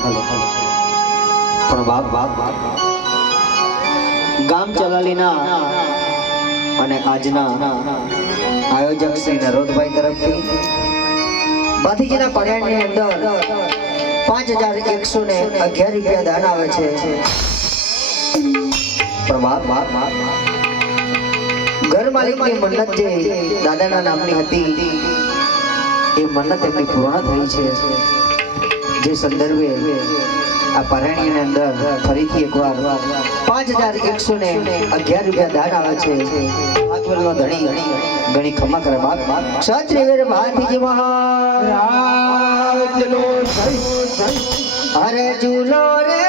પણ બાપ ગામ ચલાલીના અને આજના આયોજક શ્રી નરોદભાઈ તરફથી ભાતીજીના પર્યાણની અંદર 5111 રૂપિયા દાન આવે છે। પણ બાપ ઘર માલિકની મન્નત જે દાદાના નામની હતી એ મન્નત એમની પૂર્ણ થઈ છે। જે સંદર્ભે આ પર્યાણની અંદર ફરીથી એકવાર 5111 રૂપિયા દાન આવે છે। આગળનો ધણી ઘણી ખમા કરે બાપ ક્ષત્રિય વીર ભાતીજી મહારાજ નો અરે ઝૂલો રે